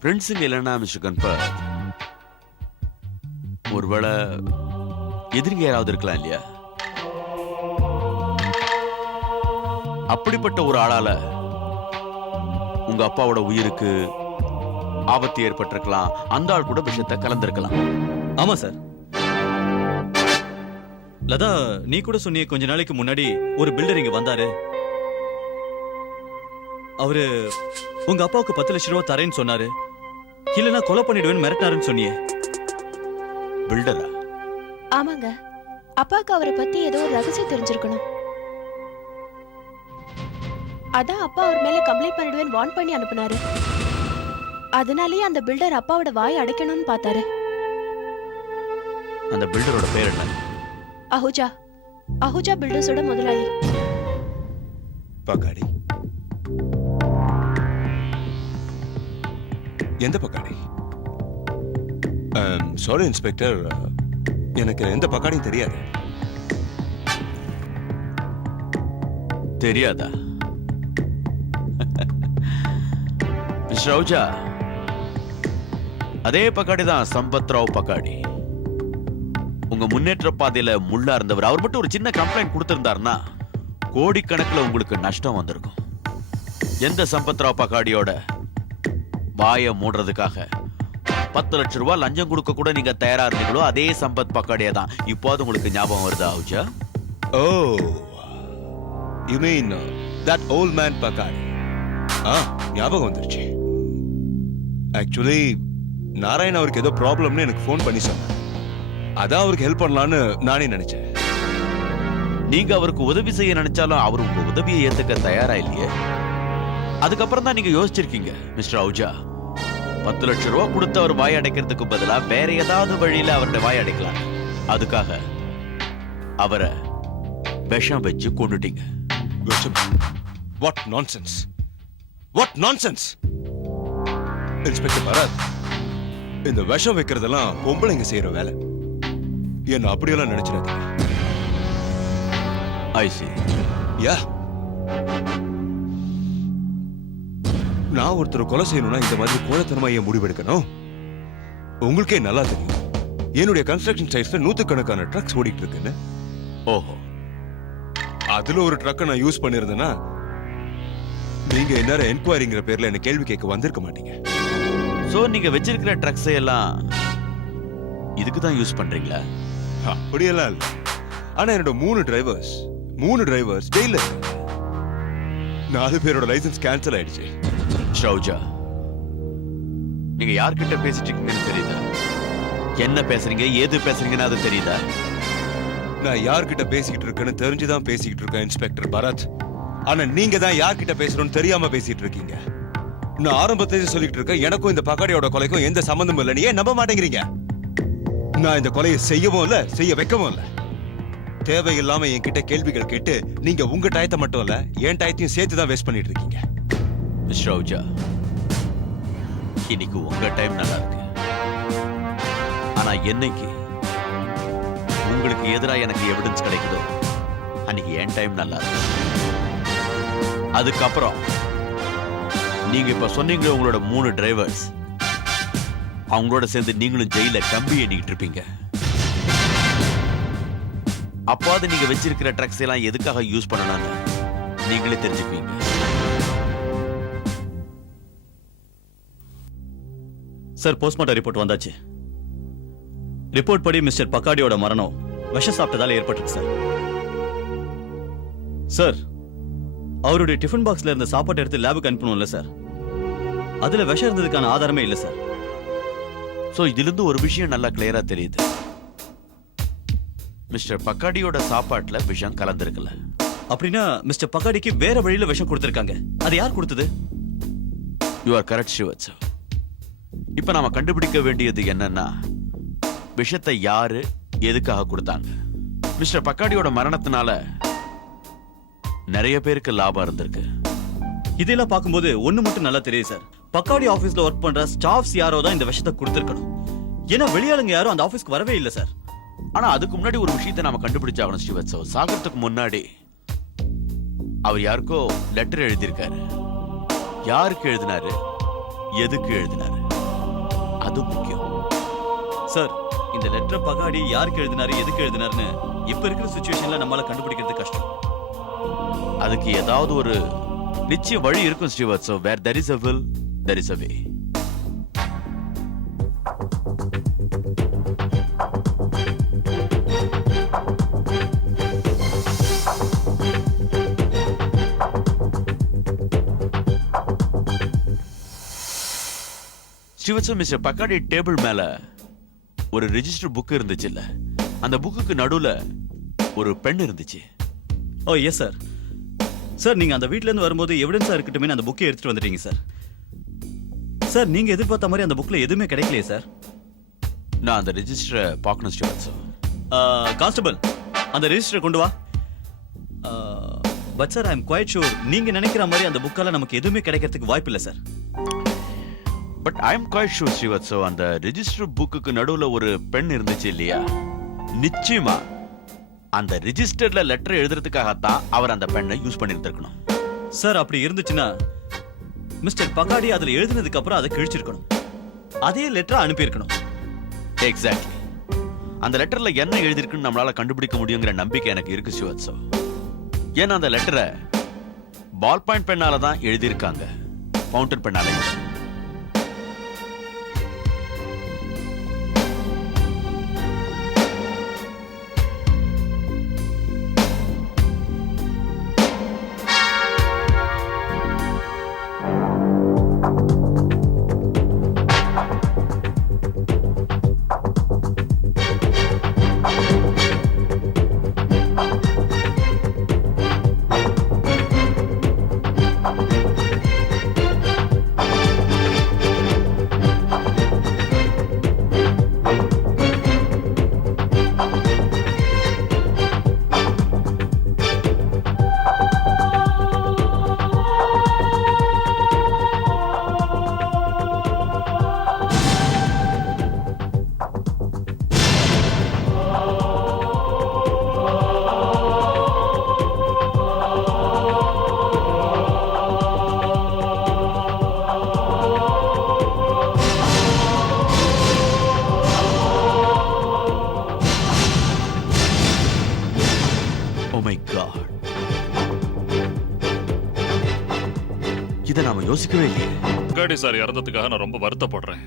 ஃப்ரெண்ட்ஸுங்க இல்லைன்னா மிஸ்டர் கன்பர், ஒருவேளை எதிரிங்க யாராவது இருக்கலாம் இல்லையா? அப்படிப்பட்ட ஒரு ஆளால உங்க அப்பாவோட உயிருக்கு ஆபத்து ஏற்பட்டிருக்கலாம். அந்த ஆள் கூட விஷயத்தை கலந்திருக்கலாம். ஆமா சார். லதா, நீ கூட சொன்னியே கொஞ்ச நாளைக்கு முன்னாடி ஒரு பில்டர் இங்க வந்தாரு. அவரு உங்க அப்பாவுக்கு 10 லட்சம் ரூபாய் தரேன்னு சொன்னாரு. இல்லனா கொலை பண்ணிடுவேன்னு மிரட்டினாருன்னு சொன்னியே. பில்டரா? ஆமாங்க, அப்பாவுக்கு அவரை பத்தி ஏதோ ஒரு ரகசியம் தெரிஞ்சிருக்கணும். அதான் அப்பா அவர் மேல கம்ப்ளைண்ட் பண்ணிடுவேன்னு வார்ன் பண்ணி அனுப்புனாரு. அதனாலேயே அந்த பில்டர் அப்பாவோட வாய் அடைக்கணும்னு பார்த்தாரு. அந்த பில்டரோட பேர் என்ன? அஹூஜா. அஹூஜா பில்டர்ஸோட முதலாளி. பகாடி? எந்த பகாடி? சாரி இன்ஸ்பெக்டர், எனக்கு எந்த பகாடியும் தெரியாது. தெரியாதா? மிஸ்டர் ரவுஜா, அதே பக்காடி தான் சம்பத் ராவ் பக்காடி. உங்க முன்னேற்ற பாதையில முள்ளா இருந்தவர். அவர் மட்டும் ஒரு சின்ன கம்ப்ளைண்ட் கொடுத்திருந்தாருன்னா கோடிக்கணக்கில் உங்களுக்கு நஷ்டம் வந்திருக்கும். எந்த சம்பத் ராவ் பக்காடியோட வாயை மூடுறதுக்காக 10 லட்சம் ரூபாய் லஞ்சம் கொடுக்க கூட நீங்க தயாரா இருந்தீங்களோ அதே சம்பத் பக்காடியே தான் இப்போது உங்களுக்கு ஞாபகம் வருதா அவுஜா? Oh, you mean that old man Pahadi. ஞாபகம் வந்துருச்சு. ஆக்சுவலி நாராயண் அவருக்கு ஏதோ ப்ராப்ளம்னு எனக்கு ஃபோன் பண்ணி சொன்னார். அதான் அவருக்கு ஹெல்ப் பண்ணலான்னு நானே நினைச்சேன். நீங்க அவருக்கு உதவி செய்ய நினைச்சாலும் அவர் உங்க உதவியை ஏத்துக்க தயாரா இல்லையே. அதுக்கப்புறம் தான் நீங்க யோசிச்சிருக்கீங்க மிஸ்டர் அவுஜா, 10 லட்சம் ரூபாய் கொடுத்து அவர் வாய் அடைக்கிறதுக்கு பதிலா வேற ஏதாவது வழியில அவருடைய வாய் அடைக்கலாம். அதுக்காக அவரை விஷம் வச்சு கொண்டுட்டீங்க. What nonsense, what nonsense! Inspector Bharat, இந்த விஷம் வைக்கிறதெல்லாம் பொம்பளைங்க செய்யற வேலை. என்ன அப்படியெல்லாம் நினைச்சிடாதீங்க. I see. யா, நான் ஒருத்தர் கொலை செய்யணும்னா இந்த மாதிரி கோழத்தனமா ஏன் முடிவெடுக்கணும்? உங்களுக்கே நல்லா தெரியும் என்னுடைய கன்ஸ்ட்ரக்ஷன் சைட்ஸ்ல 100கணக்கான ட்ரக்ஸ் ஓடிட்டு இருக்குன்னு. ஓஹோ, அதுல ஒரு ட்ரக்கை நான் யூஸ் பண்ணிருந்தேன்னா நீங்க என்ன என்கொயரிங்கிற பேர்ல என்ன கேள்வி கேட்க வந்திருக்க மாட்டீங்க. சோ நீங்க வச்சிருக்கிற ட்ரக்ஸ் எல்லாம் இதுக்கு தான் யூஸ் பண்றீங்களா? அப்படியெல்லாம் இல்ல. ஆனா என்னோட 3 டிரைவர்ஸ் ஜெயில 4 பேரோட லைசன்ஸ் கேன்சல் ஆயிடுச்சு. ஷவுஜா, நீங்க யார்கிட்ட பேசிட்டு இருக்கீங்கன்னு தெரியுதா? என்ன பேசுறீங்க, ஏது பேசுறீங்கன்னு அது தெரியுதா? நான் யார்கிட்ட பேசிக்கிட்டு இருக்கேன்னு தெரிஞ்சுதான் பேசிக்கிட்டு இருக்கேன் இன்ஸ்பெக்டர் பரத். ஆனா நீங்க தான் யார்கிட்ட பேசணும்னு தெரியாம பேசிட்டு இருக்கீங்க. நான் ஆரம்பத்திலேயே சொல்லிட்டு இருக்கேன், எனக்கும் இந்த பகாடியோட கொலைக்கும் எந்த சம்பந்தமும் இல்லை. நீ ஏன் நம்ப மாட்டேங்கிறீங்க? நான் இந்த கொலையை செய்யவும் இல்ல, செய்ய வைக்கவும் இல்ல. தேவையில்லாம என்கிட்ட கேள்விகள் கேட்டு நீங்க உங்க டயத்தை மட்டும் இல்ல என் டயத்தையும் சேர்த்து தான் வேஸ்ட் பண்ணிட்டு இருக்கீங்க. மிஸ்டர் அவுஜா, இன்னைக்கு உங்க டைம் நல்லா இருக்கு. ஆனா என்னைக்கு உங்களுக்கு எதிராக எனக்கு எவிடன்ஸ் கிடைக்குதோ அன்னைக்கு என் டைம் நல்லா இருக்கு. அதுக்கப்புறம் நீங்க இப்ப சொன்னீங்க உங்களோட 3 டிரைவர்ஸ், அவங்களோட சேர்ந்து நீங்களும் ஜெயில கம்பி எண்ணிக்கிட்டு இருப்பீங்க. அப்பாவது நீங்க வச்சிருக்கிற ட்ரக்ஸ் எல்லாம் எதுக்காக யூஸ் பண்ணணும்னு நீங்களே தெரிஞ்சுக்குவீங்க. சார், போஸ்ட்மார்ட்டம் ரிப்போர்ட் வந்தாச்சு. ரிப்போர்ட் படி மிஸ்டர் பக்காடியோட மரணம் விஷம் சாப்பிட்டதால ஏற்பட்டிருக்கு சார். சார், அவருடைய டிஃபன் பாக்ஸ்ல இருந்த சாப்பாட்டை எடுத்து லேபுக்கு அனுப்பணும்ல சார். அதுல விஷம் இருந்ததுக்கான ஆதாரமே இல்ல சார். சோ இதிலிருந்து ஒரு விஷயம் நல்லா கிளியரா தெரியுது. மிஸ்டர் பக்காடியோட சாப்பாட்டுல விஷம் கலந்திருக்கல. அப்படின்னா மிஸ்டர் பகாடிக்கு வேற வழியில விஷம் கொடுத்திருக்காங்க. அது யார் கொடுத்தது? You are correct Srivastav. இப்ப நாம கண்டுபிடிக்க வேண்டியது என்னன்னா விஷத்தை யாரு எதுக்காக கொடுத்தாங்க. மிஸ்டர் பக்காடியோட மரணத்தினால நிறைய பேருக்கு லாபம் இருந்திருக்கு. இதெல்லாம் பார்க்கும்போது ஒண்ணு மட்டும் நல்லா தெரியுது சார். பக்காடி ஆபீஸ்ல ஒர்க் பண்ற ஸ்டாஃப்ஸ் யாரோ தான் இந்த விஷத்தை கொடுத்திருக்கணும். ஏன்னா வெளியாளுங்க யாரும் அந்த ஆபீஸ்க்கு வரவே இல்லை சார். ஆனா அதுக்கு முன்னாடி ஒரு விஷயத்தை நாம கண்டுபிடிச்சாகணும் ஸ்ரீவத்சவ். சாகறதுக்கு முன்னாடி அவர் யாருக்கோ லெட்டர் எழுதியிருக்காரு. யாருக்கு எழுதினாரு, எதுக்கு எழுதினாரு, அது முக்கியம் சார். இந்த லெட்டர் பகாடி யாருக்கு எழுதினாரு, எதுக்கு எழுதினாருன்னு இப்ப இருக்கிற சிச்சுவேஷன்ல நம்மளால கண்டுபிடிக்கிறது கஷ்டம். அதுக்கு ஏதாவது ஒரு நிச்சய வழி இருக்கும் Srivastav. where there is a will, there is a way. Srivastav, mister பக்காடி table மேல ஒரு ரெஜிஸ்டர் புக் இருந்துச்சு இல்ல, அந்த புக்குக்கு நடுவுல ஒரு பென் இருந்துச்சு. ஓ எஸ் சார். சார் நீங்க அந்த வீட்ல இருந்து வரும்போது எவிடன்ஸா இருக்கட்டுமே அந்த புக்கை எடுத்துட்டு வந்துட்டீங்க சார். சார் நீங்க எதிர்பார்த்த மாதிரி அந்த புக்ல எதுவுமே கிடைக்கலையே சார். நான் அந்த ரெஜிஸ்டரை பார்க்கணும் ஸ்ரீவத்சவ். கான்ஸ்டபிள், அந்த ரெஜிஸ்டர் கொண்டு வா. But sir I am quite sure நீங்க நினைக்கிற மாதிரி அந்த புக்கால நமக்கு எதுவுமே கிடைக்கிறதுக்கு வாய்ப்பு இல்லை sir. But I am quite sure Srivatsav, அந்த ரெஜிஸ்டர் புக்குக்கு நடுவுல ஒரு பென் இருந்துச்சு இல்லையா, நிச்சயமா அந்த ரெஜிஸ்டர்ல லெட்டர் எழுதுறதுக்காகத்தான் அவர் அந்த பெண்ணை யூஸ் பண்ணிருந்திருக்கணும். சார் அப்படி இருந்துச்சுன்னா மிஸ்டர் பகாடி அதுல எழுதினதுக்கு அப்புறம் அதை கிழிச்சிருக்கணும். அதே லெட்டரை அனுப்பியிருக்கணும். எக்ஸாக்ட்லி. அந்த லெட்டர்ல என்ன எழுதிருக்குன்னு நம்மளால கண்டுபிடிக்க முடியுங்கிற நம்பிக்கை எனக்கு இருக்கு ஸ்ரீவத்சவ். ஏன்னா அந்த லெட்டரை பால் பாயிண்ட் பெண்ணால தான் எழுதியிருக்காங்க, ஃபவுண்டன் பெண்ணால இல்ல. இதை நாம யோசிக்கவே இல்லையே. பக்காடி சார் இறந்ததுக்காக நான் ரொம்ப வருத்தப்படுறேன்.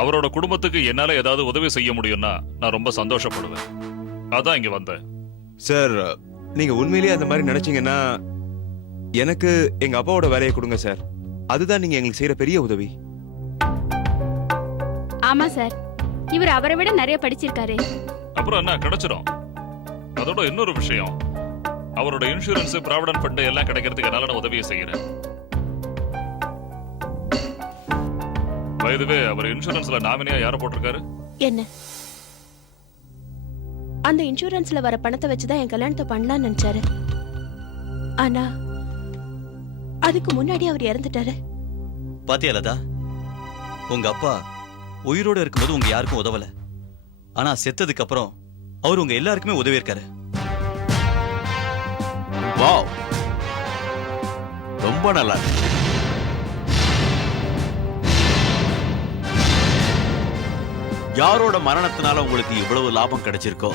அவரோட குடும்பத்துக்கு என்னால ஏதாவது உதவி செய்ய முடியும்னா நான் ரொம்ப சந்தோஷப்படுவேன். அதான் இங்க வந்தேன். சார் நீங்க உண்மையிலேயே அந்த மாதிரி நினைச்சீங்கன்னா எனக்கு எங்க அப்பாவோட வேலையை கொடுங்க சார். அதுதான் நீங்க எங்களுக்கு செய்யற பெரிய உதவி. ஆமா சார், இவர் அவரை விட நிறைய படிச்சிருக்காரு. அப்புறம் என்ன கிடைச்சிடும். அதோட இன்னொரு விஷயம், அவரோட இன்சூரன்ஸ், ப்ராவிடன்ட் ஃபண்ட் எல்லாம் கிடைக்கிறதுக்கு என்னால நான் உதவியை செய்யறேன். பை தி வே, அவர் இன்சூரன்ஸ்ல நாமினியா யாரை போட்டிருக்காரு? என்ன? அந்த இன்சூரன்ஸ்ல வர பணத்தை வச்சுதான் என் கல்யாணத்தை பண்ணலாம்னு நினைச்சாரு. ஆனா அதுக்கு முன்னாடி அவர் இறந்துட்டாரு. பாத்தியா லதா, உங்க அப்பா உயிரோட இருக்கும்போது உங்க யாருக்கும் உதவல. ஆனா செத்ததுக்கு அப்புறம் அவர் உங்க எல்லாருக்குமே உதவி இருக்காரு. வாவ், ரொம்ப நல்லா இருக்கு. யாரோட மரணத்தினால உங்களுக்கு இவ்வளவு லாபம் கிடைச்சிருக்கோ,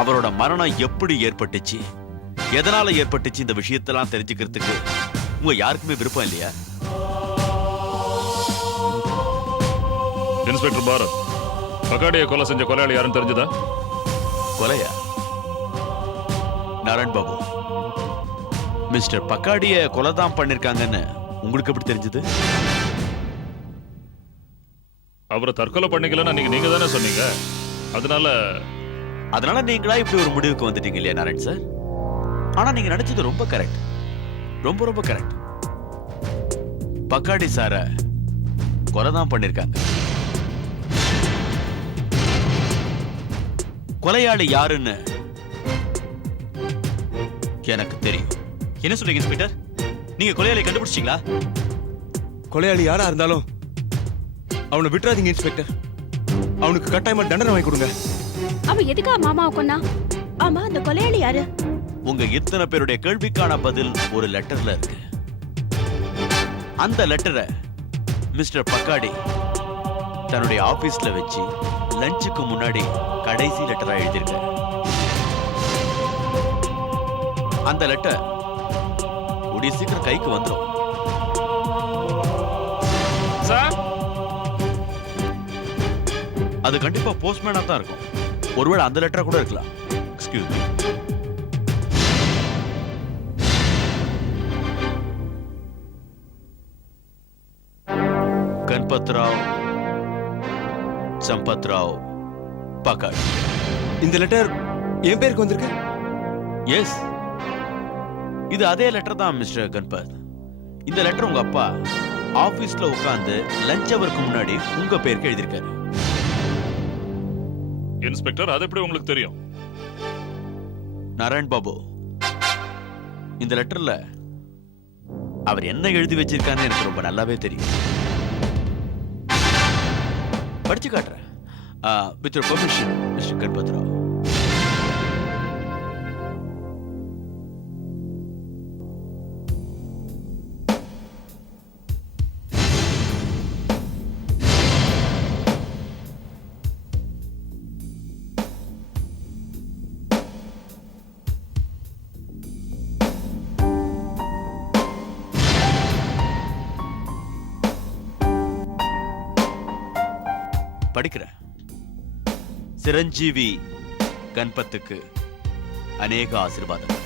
அவரோட மரணம் எப்படி ஏற்பட்டுச்சு, எதனால ஏற்பட்டுச்சு, இந்த விஷயத்தெல்லாம் தெரிஞ்சுக்கிறதுக்கு உங்க யாருக்குமே விருப்பம் இல்லையா? இன்ஸ்பெக்டர் பாரத், பகாடியை கொலை செஞ்ச கொலையாளி யாருன்னு தெரிஞ்சதா? கொலையா? நாராயண் பாபு, மிஸ்டர் பக்காடிய கொலை தான் பண்ணிருக்காங்கன்னு உங்களுக்கு எப்படி தெரிஞ்சது? அவரை தற்கொலை பண்ணிக்கலன்னு நீங்க தானே சொன்னீங்க. அதனால நீங்களா இப்படி ஒரு முடிவுக்கு வந்துட்டீங்க இல்லையா நாராயண் சார்? ஆனா நீங்க நினைச்சது ரொம்ப கரெக்ட், ரொம்ப ரொம்ப கரெக்ட். பக்காடி சார கொலை தான் பண்ணிருக்காங்க. கொலையாளி யாருன்னு எனக்கு தெரியும். என்ன சொல்றீங்க இன்ஸ்பெக்டர்? நீங்க கொலையாளியை கண்டுபிடிச்சிட்டீங்களா? கொலையாளி யாரா இருந்தாலும் அவனை விட்டுறாதீங்க இன்ஸ்பெக்டர். அவனுக்கு கட்டாயமா தண்டனை வாங்கி கொடுங்க. அவன் எதுக்கா மாமாவை கொன்னா? ஆமா, அந்த கொலையாளி யாரு? உங்க இத்தனை பேருடைய கேள்விக்கான பதில் ஒரு லெட்டர்ல இருக்கு. அந்த லெட்டரை மிஸ்டர் பக்காடி தன்னுடைய ஆபீஸ்ல வச்சு லஞ்சுக்கு முன்னாடி கடைசி லெட்டரா எழுதியிருக்காரு. அந்த லெட்டர் கூடிய சீக்கிரம் கைக்கு வந்துடும். சார், அது கண்டிப்பா போஸ்ட்மேனா தான் இருக்கும். ஒருவேளை அந்த லெட்டரா கூட இருக்கலாம். Excuse me. கண்பத்ராவ் சம்பத்ராவ் பக்காடி. இந்த லெட்டர் என் பேருக்கு வந்திருக்கு. எஸ், இது அதே லெட்டர் தான் மிஸ்டர் கண்பத். இந்த லெட்டர் உங்க அப்பா ஆபீஸ்ல உட்கார்ந்து லஞ்ச் அவருக்கு முன்னாடி உங்க பேருக்கு எழுதியிருக்காரு. இன்ஸ்பெக்டர், அது எப்படி உங்களுக்கு தெரியும்? நாராயண் பாபு, இந்த லெட்டர்ல அவர் என்ன எழுதி வச்சிருக்கான்னு எனக்கு ரொம்ப நல்லாவே தெரியும். படிச்சு காட்டுறேன். With your permission mister Ganpatrao. படிக்கிறேன். சிரஞ்சீவி கண்பத்துக்கு அநேக ஆசீர்வாதம்.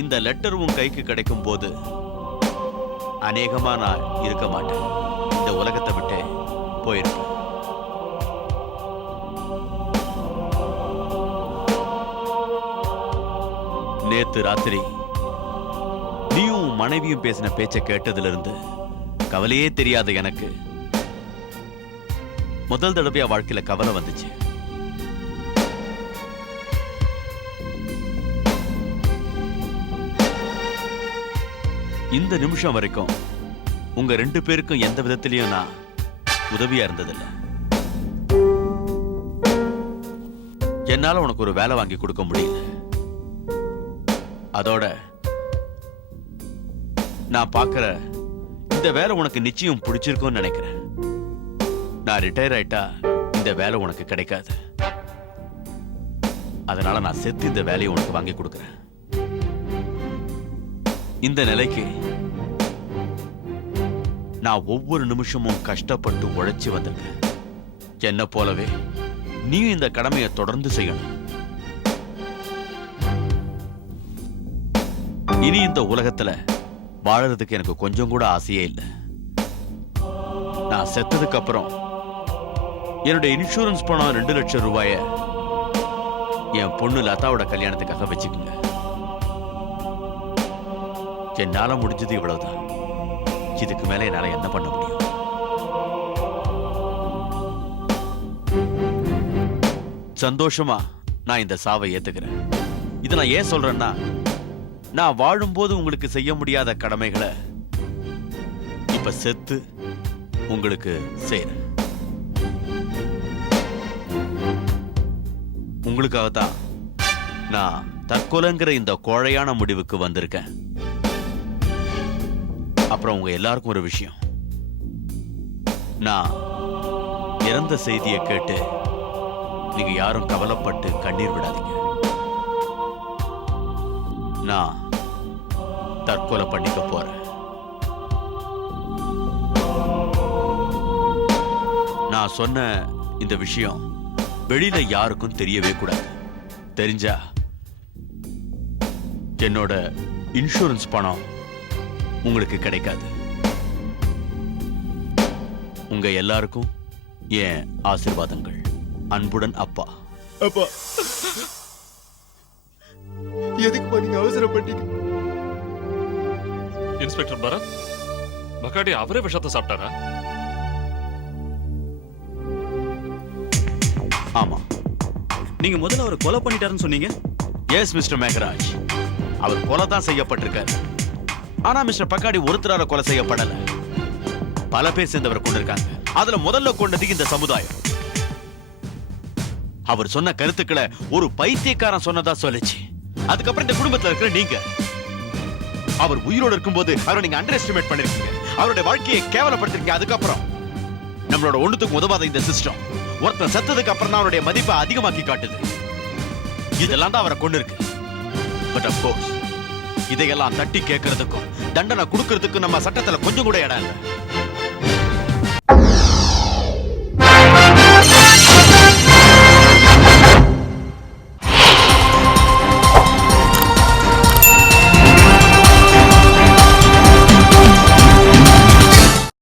இந்த லெட்டர் உன் கைக்கு கிடைக்கும் போது அநேகமா நான் இருக்க மாட்டேன். இந்த உலகத்தை விட்டு போயிருப்பேன். நேத்து ராத்திரி நீயும் மனைவியும் பேசின பேச்சை கேட்டதுல இருந்து கவலையே தெரியாத எனக்கு முதல் தடவையா வாழ்க்கையில கவலை வந்துச்சு. இந்த நிமிஷம் வரைக்கும் உங்க 2 பேருக்கும் எந்த விதத்திலையும் நான் உதவியா இருந்ததில்லை. என்னால உனக்கு ஒரு வேலை வாங்கி கொடுக்க முடியல. அதோட நான் பார்க்கிற இந்த வேலை உனக்கு நிச்சயம் பிடிச்சிருக்கும்னு நினைக்கிறேன். நான் ரிட்டையர் ஆயிட்டா இந்த வேலை உனக்கு கிடைக்காது. அதனால நான் செத்து இந்த வேலையை உனக்கு வாங்கி கொடுக்கிறேன். இந்த நிலைக்கு நான் ஒவ்வொரு நிமிஷமும் கஷ்டப்பட்டு உழைச்சி வந்திருக்கேன். என்ன போலவே நீ இந்த கடமையை தொடர்ந்து செய்யணும். இனி இந்த உலகத்துல வாழறதுக்கு எனக்கு கொஞ்சம் கூட ஆசையே இல்லை. நான் செத்ததுக்கு அப்புறம் என்னுடைய இன்சூரன்ஸ் பணம் 2 லட்சம் ரூபாய என் பொண்ணு லதாவோட கல்யாணத்துக்காக வச்சுக்கோங்க. என்னால முடிஞ்சது இவ்வளவுதான். இதுக்கு மேல என்னால என்ன பண்ண முடியும்? சந்தோஷமா நான் இந்த சாவை ஏத்துக்கிறேன். இதை நான் ஏன் சொல்றேன்னா, நான் வாழும்போது உங்களுக்கு செய்ய முடியாத கடமைகளை இப்ப செத்து உங்களுக்கு செய்றேன். உங்களுக்காக தான் நான் தற்கொலைங்கிற இந்த கோழையான முடிவுக்கு வந்திருக்கேன். அப்புறம் உங்க எல்லாருக்கும் ஒரு விஷயம், நான் இறந்த செய்தியை கேட்டு நீங்க யாரும் கவலைப்பட்டு கண்ணீர் விடாதீங்க. நான் தற்கொலை பண்ணிக்க போறேன். நான் சொன்ன இந்த விஷயம் வெளியில யாருக்கும் தெரியவே கூடாது. தெரிஞ்சா என்னோட இன்சூரன்ஸ் பணம் உங்களுக்கு கிடைக்காது. உங்க எல்லாருக்கும் என் ஆசீர்வாதங்கள். அன்புடன் அப்பா. அப்பா எதுக்கு நீங்க அவசரப்பட்டீங்க? இன்ஸ்பெக்டர் பரத், பகாடி அவரே விஷத்தை சாப்பிட்டாரா? ஆமா. நீங்க முதல்ல அவரை கொலை பண்ணிட்டாருன்னு சொன்னீங்க. எஸ் மிஸ்டர் மேகராஜ், அவர் கொலை தான் செய்யப்பட்டிருக்காரு. ஆனா மிஸ்டர் பக்காடி ஒருத்தரால கொலை செய்யப்படல. பல பேர் சேர்ந்தவரை கொண்டிருக்காங்க. அதுல முதல்ல கொண்டது இந்த சமுதாயம். அவர் சொன்ன கருத்துக்களை ஒரு பைத்தியக்காரன் சொன்னதா சொல்லுச்சு. அதுக்கப்புறம் இந்த குடும்பத்துல இருக்கிற நீங்க. அவர் உயிரோடு இருக்கும்போது அவரை நீங்க அண்டர் எஸ்டிமேட் பண்ணிருக்கீங்க. அவருடைய வாழ்க்கையை கேவலப்படுத்திருக்கீங்க. அதுக்கப்புறம் நம்மளோட ஒண்ணுத்துக்கு உதவாத இந்த சிஸ்டம் ஒருத்தன் செத்ததுக்கு அப்புறம் தான் அவருடைய மதிப்பை அதிகமாக்கி காட்டுது. இதெல்லாம் தான் அவரை கொண்டு இருக்கு. பட் அஃப் கோர்ஸ் இதையெல்லாம் தட்டி கேட்கறதுக்கும் தண்டனை கொடுக்கறதுக்கும் நம்ம சட்டத்துல கொஞ்சம் கூட இடம் இல்லை.